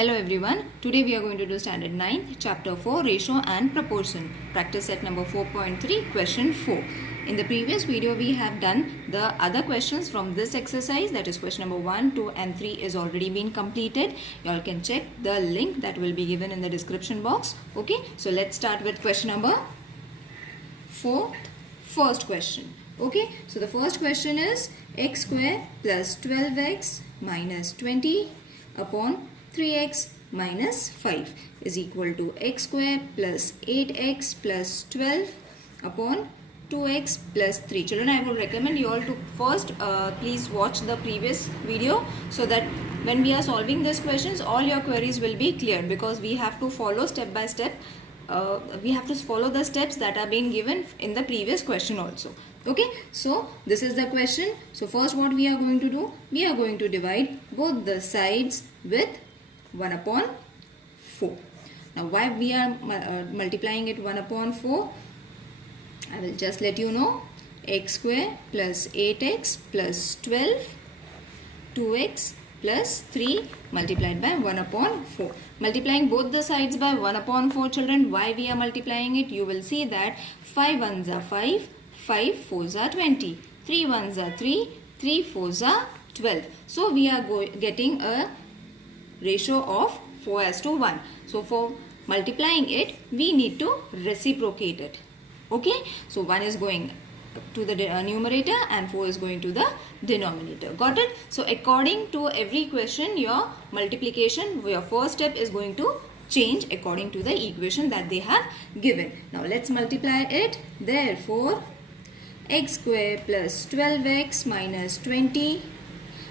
Hello everyone, today we are going to do standard 9th chapter 4 ratio and proportion, practice set number 4.3 question 4. In the previous video we have done the other questions from this exercise, that is question number 1, 2 and 3 is already been completed. You all can check the link that will be given in the description box. Okay, so let's start with question number 4, first question. Okay, so the first question is x square plus 12x minus 20 upon 3x minus 5 is equal to x square plus 8x plus 12 upon 2x plus 3. Children, I would recommend you all to first please watch the previous video so that when we are solving these questions all your queries will be clear, because we have to follow step by step. We have to follow the steps that are being given in the previous question also. Okay, so this is the question. So first what we are going to do, we are going to divide both the sides with 1 upon 4. Now why we are multiplying it 1 upon 4, I will just let you know. X square plus 8x plus 12 2x plus 3 multiplied by 1 upon 4. Multiplying both the sides by 1 upon 4, children, why we are multiplying it? You will see that 5 ones are 5, 5 fours are 20, 3 ones are 3, 3 fours are 12. So we are getting a ratio of 4:1. So for multiplying it, we need to reciprocate it. Okay, so 1 is going to the numerator and 4 is going to the denominator. Got it? So according to every question, your multiplication, your first step is going to change according to the equation that they have given. Now let's multiply it. Therefore, x square plus 12x minus 20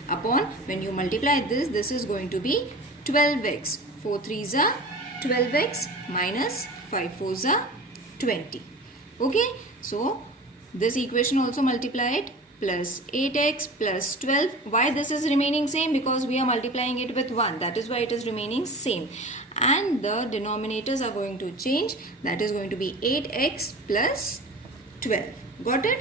upon, when you multiply this is going to be 12x. 4 3s are 12x minus 5 4s are 20. Okay, so this equation also multiplied plus 8x plus 12. Why this is remaining same? Because we are multiplying it with 1. That is why it is remaining same. And the denominators are going to change. That is going to be 8x plus 12. Got it?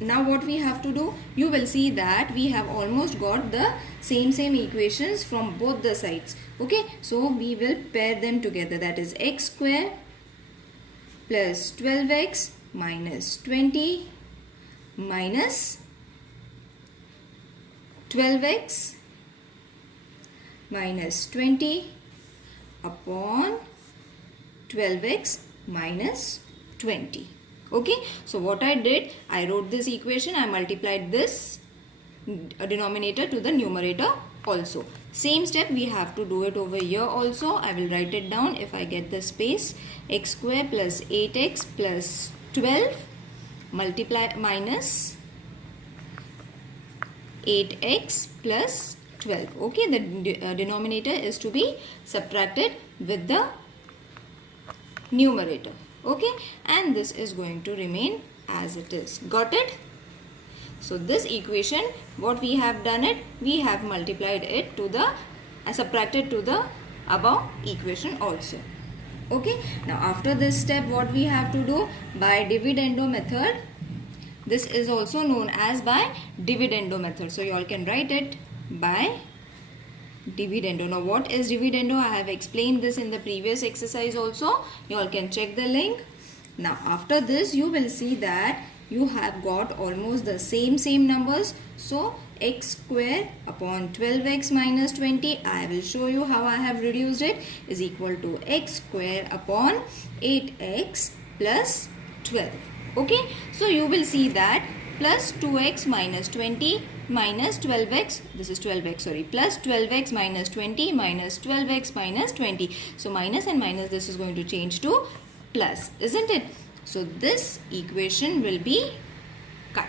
Now what we have to do, you will see that we have almost got the same equations from both the sides. Okay, so we will pair them together. That is x square plus 12x minus 20 minus 12x minus 20 upon 12x minus 20. Okay, so what I did, I wrote this equation, I multiplied this denominator to the numerator also. Same step we have to do it over here also. I will write it down if I get the space. X square plus 8x plus 12 multiply minus 8x plus 12. Okay, the denominator is to be subtracted with the numerator. Okay, and this is going to remain as it is. Got it? So this equation, what we have done it, we have multiplied it to the subtracted to the above equation also. Okay, now after this step what we have to do, by dividendo method, this is also known as by dividendo method. So you all can write it by dividendo. Now what is dividendo? I have explained this in the previous exercise also. You all can check the link. Now after this you will see that you have got almost the same numbers. So x square upon 12x minus 20, I will show you how I have reduced it, is equal to x square upon 8x plus 12. Okay, so you will see that plus 2x minus 20 minus 12x, this is 12x, sorry, plus 12x minus 20 minus 12x minus 20. So minus and minus, this is going to change to plus, isn't it? So this equation will be cut.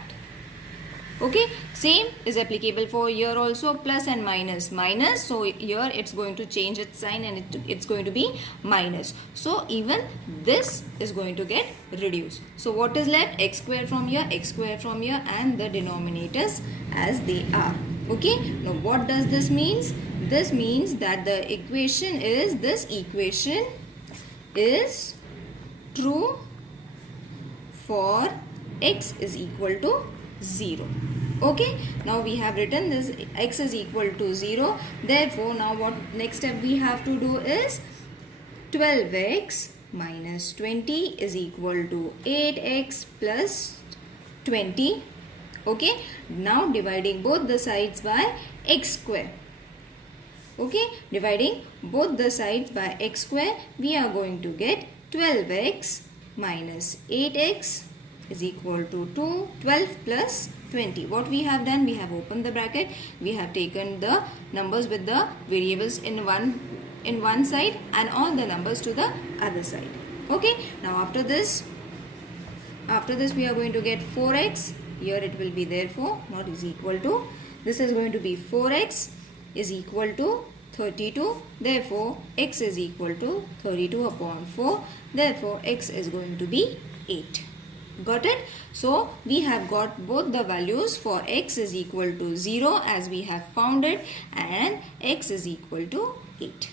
Okay, same is applicable for here also, plus and minus. Minus, so here it's going to change its sign and it's going to be minus. So even this is going to get reduced. So what is left? X square from here, x square from here, and the denominators as they are. Okay, now what does this means? This means that the equation is, this equation is true for x is equal to 0. Okay, now we have written this x is equal to 0. Therefore, now what next step we have to do is 12x minus 20 is equal to 8x plus 20. Okay, now dividing both the sides by x square. Okay, dividing both the sides by x square, we are going to get 12x minus 8x is equal to 12 plus 20. What we have done, we have opened the bracket, we have taken the numbers with the variables in one side and all the numbers to the other side. Okay, now after this we are going to get 4x. Here it will be therefore not is equal to, this is going to be 4x is equal to 32. Therefore x is equal to 32 upon 4. Therefore x is going to be 8. Got it? So we have got both the values for x is equal to 0 as we have found it, and x is equal to 8.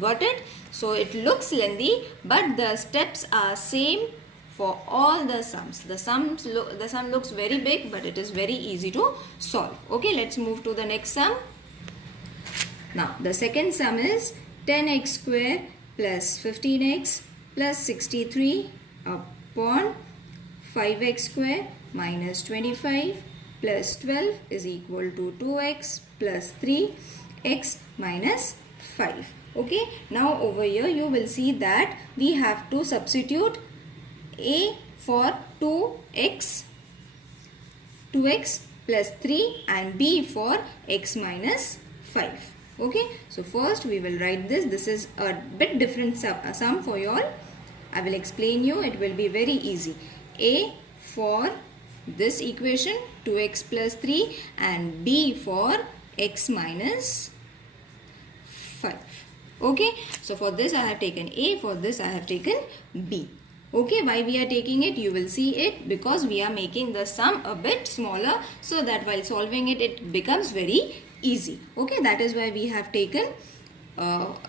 Got it? So it looks lengthy, but the steps are same for all the sums. The sum looks very big, but it is very easy to solve. Okay, let's move to the next sum. Now the second sum is 10x square plus 15x plus 63 upon 5x square minus 25 plus 12 is equal to 2x plus 3x minus 5. Okay, now over here you will see that we have to substitute a for 2x plus 3 and b for x minus 5. Okay, so first we will write this. This is a bit different sum for you all. I will explain you. It will be very easy. A for this equation 2x plus 3 and b for x minus 5. Okay, so for this I have taken A, for this I have taken B. Okay, why we are taking it? You will see it because we are making the sum a bit smaller so that while solving it, it becomes very easy. Okay, that is why we have taken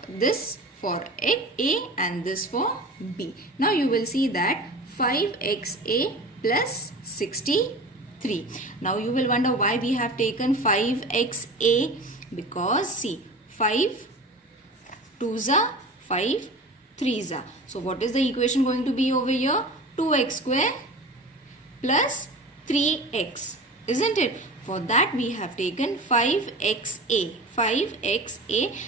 this for A and this for B. Now you will see that 5xa plus 63. Now you will wonder why we have taken 5xa, because see 5 2s are 5 3s are. So what is the equation going to be over here? 2x square plus 3x, isn't it? For that we have taken 5xa,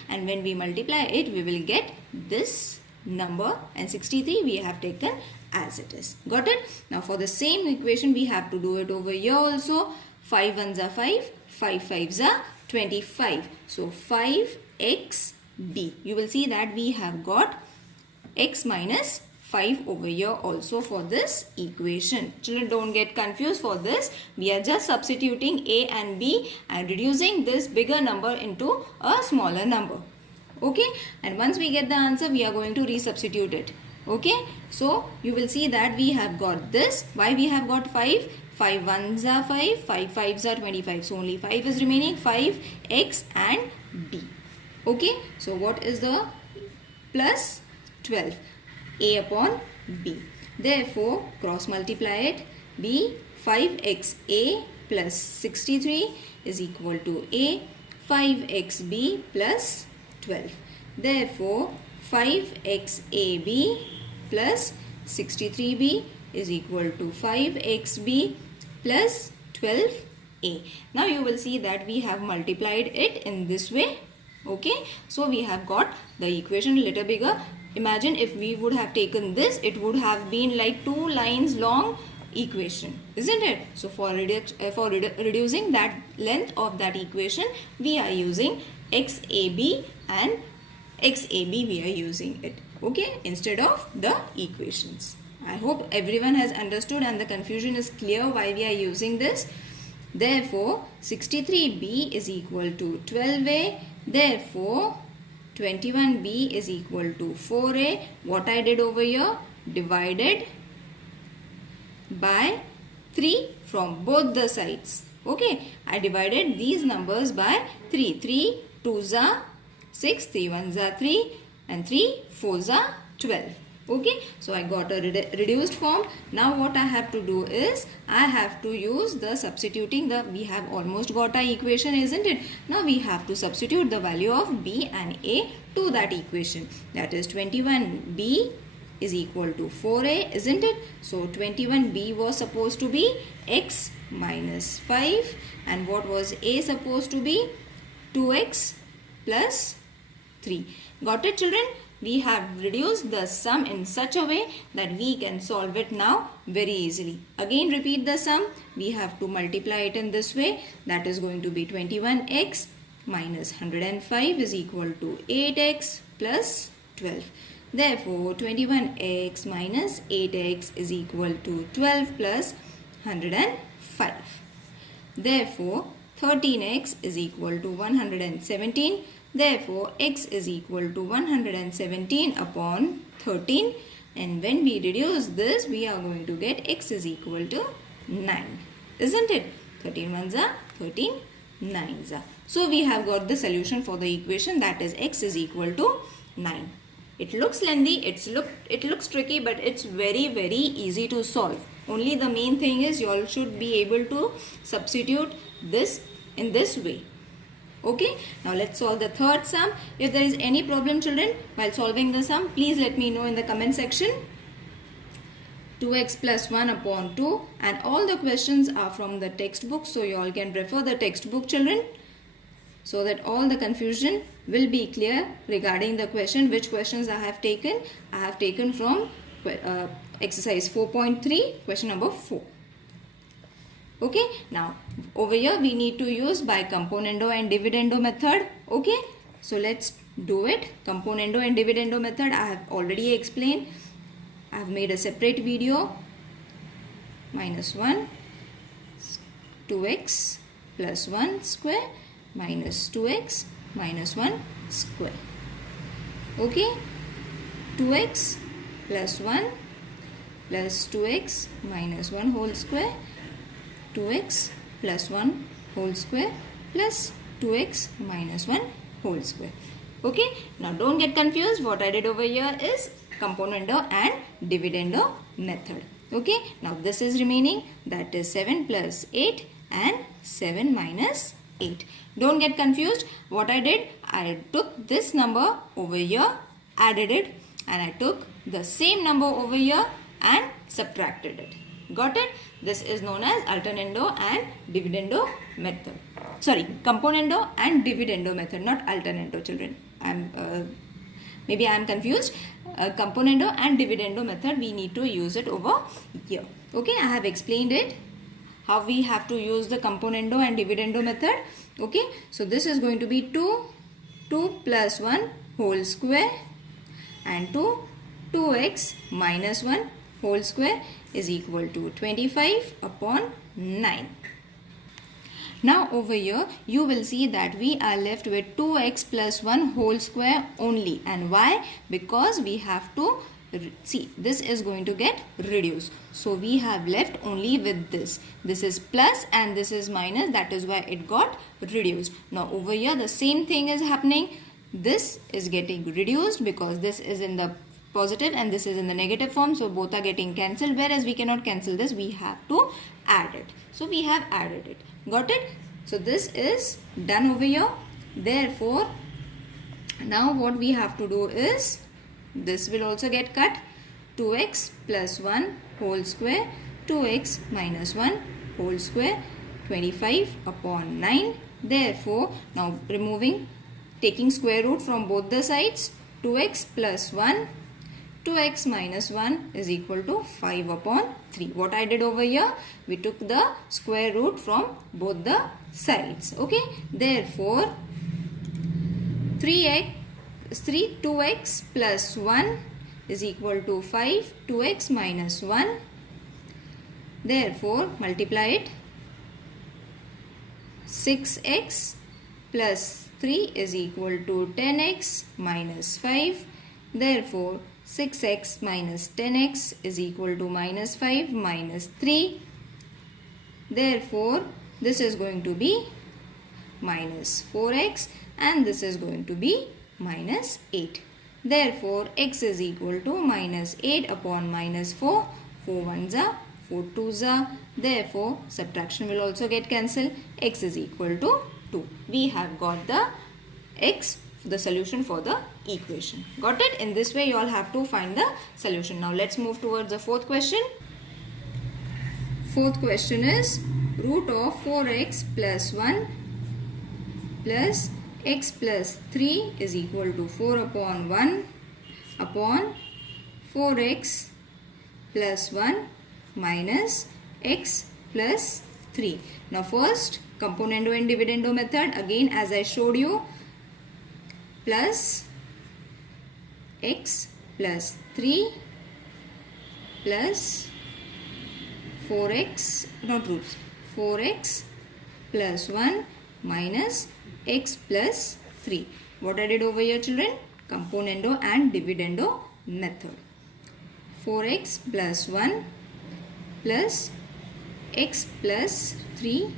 and when we multiply it we will get this number, and 63 we have taken as it is. Got it? Now for the same equation we have to do it over here also. 5 1s are 5, 5 5s are 25. So 5xb. You will see that we have got x minus 5 over here also for this equation. Children, don't get confused for this. We are just substituting a and b and reducing this bigger number into a smaller number. Okay, and once we get the answer, we are going to resubstitute it. Okay, so you will see that we have got this. Why we have got 5? 5 1s are 5, 5 5s are 25. So only 5 is remaining, 5x and b. Okay, so what is the plus 12? A upon b. Therefore, cross multiply it. B 5xa plus 63 is equal to a 5xb plus 12. Therefore, 5xab plus 63b is equal to 5xb plus 12a. Now you will see that we have multiplied it in this way. Okay, so we have got the equation a little bigger. Imagine if we would have taken this, it would have been like 2 lines long equation, isn't it? So for reducing that length of that equation, we are using xab, and xab we are using it, okay, instead of the equations. I hope everyone has understood and the confusion is clear why we are using this. Therefore, 63b is equal to 12a. Therefore, 21b is equal to 4a. What I did over here? Divided by 3 from both the sides. Okay, I divided these numbers by 3. 3 2s are 6, 3 1s are 3, and 3 4s are 12. Okay, so I got a reduced form. Now what I have to do is I have to use the substituting we have almost got our equation, isn't it? Now we have to substitute the value of b and a to that equation. That is 21b is equal to 4a, isn't it? So 21b was supposed to be x minus 5, and what was a supposed to be? 2x plus 3. Got it, children? We have reduced the sum in such a way that we can solve it now very easily. Again repeat the sum. We have to multiply it in this way. That is going to be 21x minus 105 is equal to 8x plus 12. Therefore, 21x minus 8x is equal to 12 plus 105. Therefore, 13x is equal to 117. Therefore, x is equal to 117 upon 13. And when we reduce this, we are going to get x is equal to 9. Isn't it? 13 ones are 13 nines are. So, we have got the solution for the equation, that is x is equal to 9. It looks lengthy, it looks tricky, but it's very easy to solve. Only the main thing is you all should be able to substitute this in this way. Okay, now let's solve the third sum. If there is any problem, children, while solving the sum, please let me know in the comment section. 2x plus 1 upon 2, and all the questions are from the textbook, so you all can refer the textbook, children, so that all the confusion will be clear regarding the question. Which questions I have taken? I have taken from exercise 4.3, question number 4. Okay, now over here we need to use by componendo and dividendo method. Okay, so let's do it. Componendo and dividendo method I have already explained. I have made a separate video. Minus 1, 2x plus 1 square minus 2x minus 1 square. Okay, 2x plus 1 plus 2x minus 1 whole square, 2x plus 1 whole square plus 2x minus 1 whole square. Okay, now don't get confused. What I did over here is componendo and dividendo method. Okay, now this is remaining, that is 7 plus 8 and 7 minus 8. Don't get confused. What I did, I took this number over here, added it, and I took the same number over here and subtracted it. Got it? This is known as alternando and dividendo method. Sorry, componendo and dividendo method, not alternando, children. Maybe I am confused. Componendo and dividendo method, we need to use it over here. Okay, I have explained it, how we have to use the componendo and dividendo method. Okay, so this is going to be 2 plus 1 whole square and 2x minus 1 whole square is equal to 25 upon 9. Now over here you will see that we are left with 2x plus 1 whole square only. And why? Because we have to see, this is going to get reduced. So we have left only with this. This is plus and this is minus. That is why it got reduced. Now over here the same thing is happening. This is getting reduced because this is in the positive and this is in the negative form. So both are getting cancelled. Whereas we cannot cancel this. We have to add it. So we have added it. Got it? So this is done over here. Therefore, now what we have to do is, this will also get cut. 2x plus 1 whole square, 2x minus 1 whole square, 25 upon 9. Therefore, now taking square root from both the sides, 2x plus 1, 2x minus 1 is equal to 5 upon 3. What I did over here, we took the square root from both the sides. Okay, therefore 2x plus 1 is equal to 5, 2x minus 1. Therefore multiply it. 6x plus 3 is equal to 10x minus 5. Therefore 6x minus 10x is equal to minus 5 minus 3. Therefore, this is going to be minus 4x and this is going to be minus 8. Therefore, x is equal to minus 8 upon minus 4. 4 ones are 4 twos are. Therefore, subtraction will also get cancelled. X is equal to 2. We have got the x, the solution for the equation. Got it? In this way, you all have to find the solution. Now, let's move towards the fourth question. Fourth question is root of 4x plus 1 plus x plus 3 is equal to 4 upon 1 upon 4x plus 1 minus x plus 3. Now first, componendo and dividendo method, again as I showed you, plus x plus 3 plus 4x, not roots, 4x plus 1 minus x plus 3. What I did over here, children? Componendo and dividendo method. 4x plus 1 plus x plus 3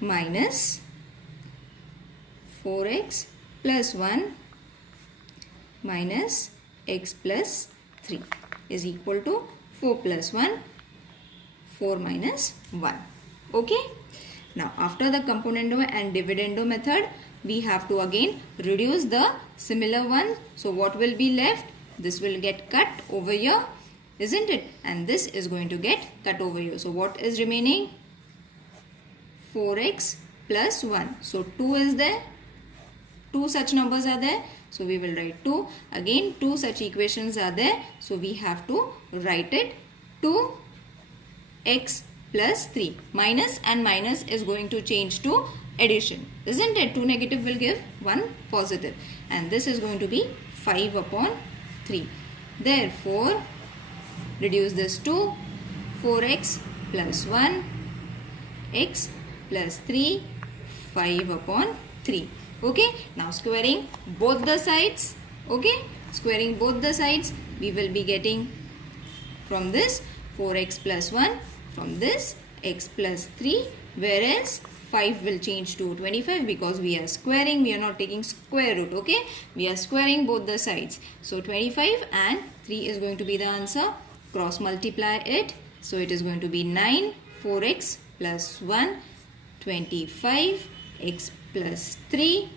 minus 4x plus 1 minus x plus 3 is equal to 4 plus 1, 4 minus 1. Okay. Now, after the componendo and dividendo method, we have to again reduce the similar one. So, what will be left? This will get cut over here, isn't it? And this is going to get cut over here. So, what is remaining? 4x plus 1. So, 2 is there. 2 such numbers are there. So, we will write 2. Again, 2 such equations are there. So, we have to write it 2x plus 3. Minus and minus is going to change to addition. Isn't it? 2 negative will give 1 positive. And this is going to be 5 upon 3. Therefore, reduce this to 4x plus 1, x plus 3, 5 upon 3. Okay. Now, squaring both the sides. Okay. Squaring both the sides, we will be getting from this 4x plus 1, from this x plus 3, whereas 5 will change to 25 because we are squaring, we are not taking square root, okay? We are squaring both the sides. So, 25 and 3 is going to be the answer. Cross multiply it. So, it is going to be 9, 4x plus 1, 25, x plus 3.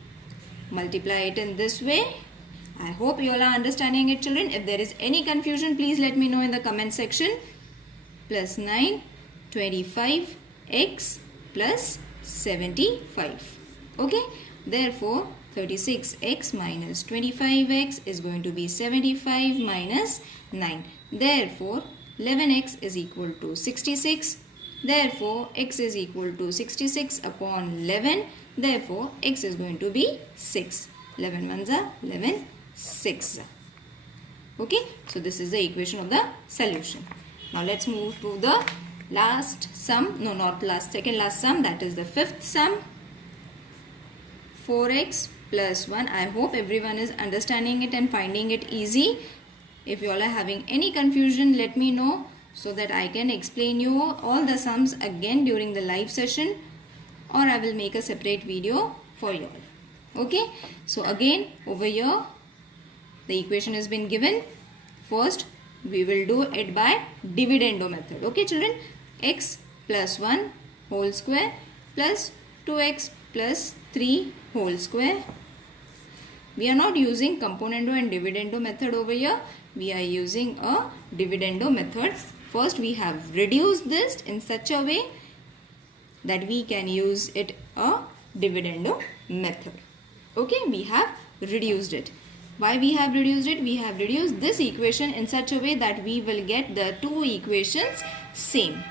Multiply it in this way. I hope you all are understanding it, children. If there is any confusion, please let me know in the comment section. Plus 9, 25, x plus 75. Okay. Therefore, 36x minus 25x is going to be 75 minus 9. Therefore, 11x is equal to 66. Therefore, x is equal to 66 upon 11. Therefore, x is going to be 6. 11 ones are 11, 6. Okay. So, this is the equation of the solution. Now, let's move to the last sum. No, not last, second last sum. That is the fifth sum. 4x plus 1. I hope everyone is understanding it and finding it easy. If you all are having any confusion, let me know so that I can explain you all the sums again during the live session, or I will make a separate video for you all. Okay. So, again over here the equation has been given. First, we will do it by dividendo method. Okay, children. X plus 1 whole square plus 2x plus 3 whole square. We are not using componendo and dividendo method over here. We are using a dividendo method. First, we have reduced this in such a way that we can use it a dividendo method. Okay, we have reduced it. Why we have reduced it? We have reduced this equation in such a way that we will get the two equations same.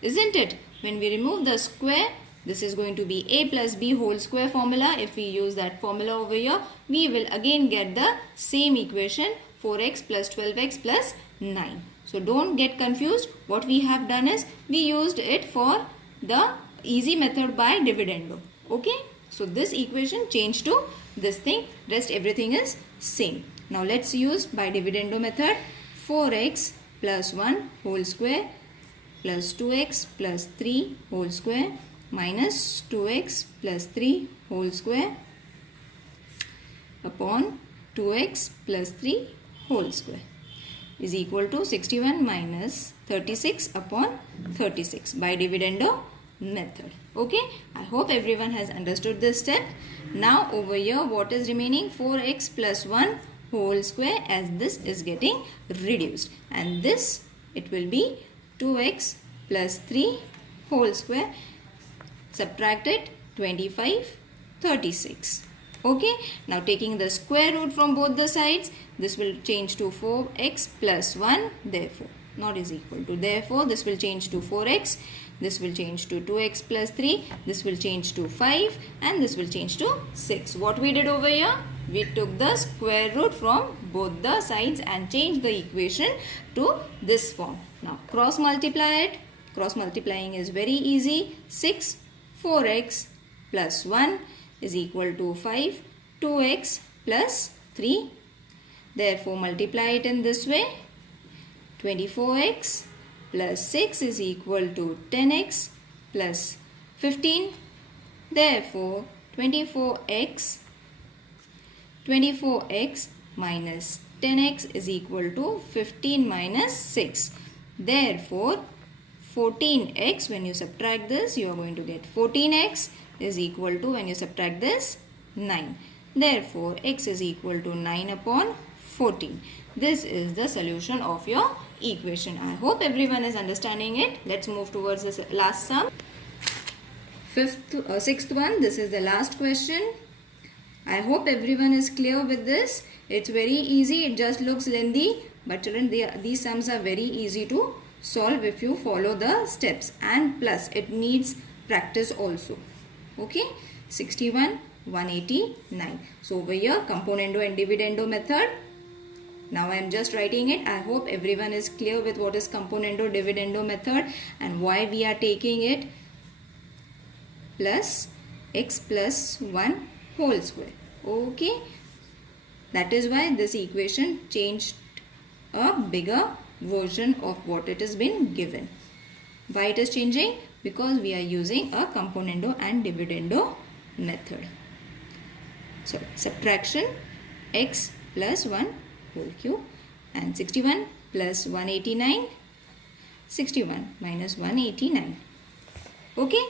Isn't it? When we remove the square, this is going to be a plus b whole square formula. If we use that formula over here, we will again get the same equation, 4x plus 12x plus 9. So, don't get confused. What we have done is, we used it for the easy method by dividendo. Okay. So, this equation changed to this thing. Rest everything is same. Now, let's use by dividendo method. 4x plus 1 whole square plus 2x plus 3 whole square minus 2x plus 3 whole square upon 2x plus 3 whole square is equal to 61 minus 36 upon 36 by dividendo method. Okay, I hope everyone has understood this step. Now over here what is remaining? 4x plus 1 whole square, as this is getting reduced, and this it will be 2x plus 3 whole square, subtracted 25, 36. Okay, now taking the square root from both the sides, this will change to 4x plus 1, therefore not is equal to, therefore this will change to 4x, this will change to 2x plus 3, this will change to 5, and this will change to 6. What we did over here? We took the square root from both the sides and changed the equation to this form. Now cross multiply it. Cross multiplying is very easy. 6 4x plus 1 is equal to 5 2x plus 3. Therefore multiply it in this way. 24x plus 6 is equal to 10x plus 15. Therefore 24x minus 10x is equal to 15 minus 6. Therefore 14x, when you subtract this, you are going to get 14x is equal to, when you subtract this, 9. Therefore x is equal to 9 upon 14. This is the solution of your equation. I hope everyone is understanding it. Let's move towards this last sum. Sixth one, this is the last question. I hope everyone is clear with this. It's very easy. It just looks lengthy, but children, these sums are very easy to solve if you follow the steps, and plus it needs practice also. Okay, 61 189. So over here componendo and dividendo method. Now I am just writing it. I hope everyone is clear with what is componendo dividendo method and why we are taking it. Plus x plus 1 whole square. Okay, that is why this equation changed a bigger version of what it has been given. Why it is changing? Because we are using a componendo and dividendo method. So subtraction x plus 1 whole cube and 61 plus 189, 61 minus 189. Okay,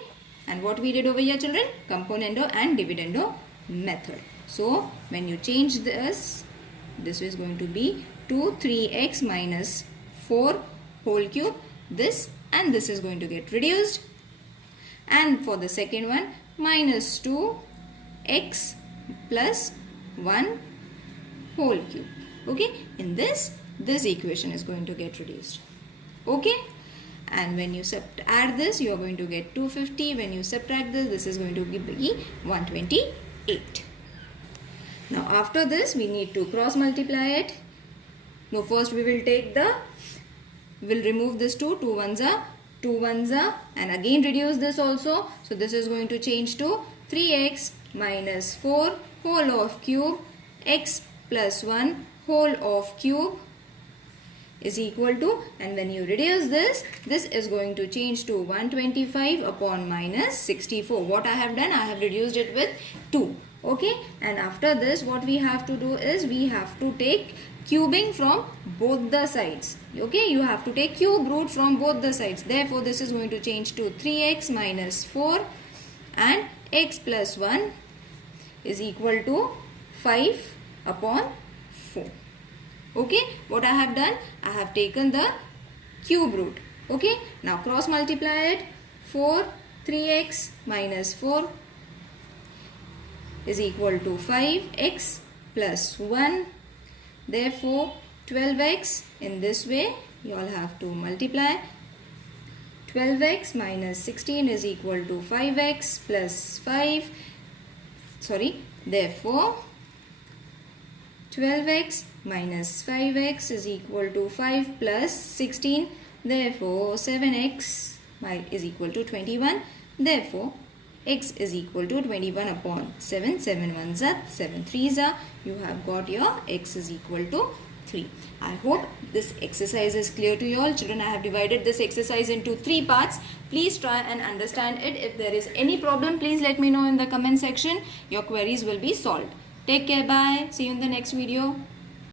and what we did over here, children? Componendo and dividendo method. So when you change this, this is going to be 2 3x minus 4 whole cube. This and this is going to get reduced. And for the second one, minus 2x plus 1 whole cube. Okay, in this equation is going to get reduced. Okay, and when you add this, you are going to get 250. When you subtract this, this is going to be 128. Now after this, we need to cross multiply it. No, first we will take we'll remove this 2 ones are, 2 ones are, and again reduce this also. So this is going to change to 3x minus 4 whole of cube, x plus 1 whole of cube is equal to, and when you reduce this, this is going to change to 125 upon minus 64. What I have done, I have reduced it with 2. Okay, and after this what we have to do is we have to take cubing from both the sides. Okay, you have to take cube root from both the sides. Therefore this is going to change to 3x minus 4 and x plus 1 is equal to 5 upon 4. Okay, what I have done, I have taken the cube root. Okay, now cross multiply it. 4 3x minus 4 is equal to 5x plus 1. Therefore 12x, in this way you all have to multiply. 12x minus 16 is equal to 5x plus 5. Therefore 12x minus 5x is equal to 5 plus 16. Therefore 7x is equal to 21. Therefore x is equal to 21 upon 7. 7 ones are, 7 threes are. You have got your x is equal to 3. I hope this exercise is clear to you all. Children, I have divided this exercise into 3 parts. Please try and understand it. If there is any problem, please let me know in the comment section. Your queries will be solved. Take care. Bye. See you in the next video.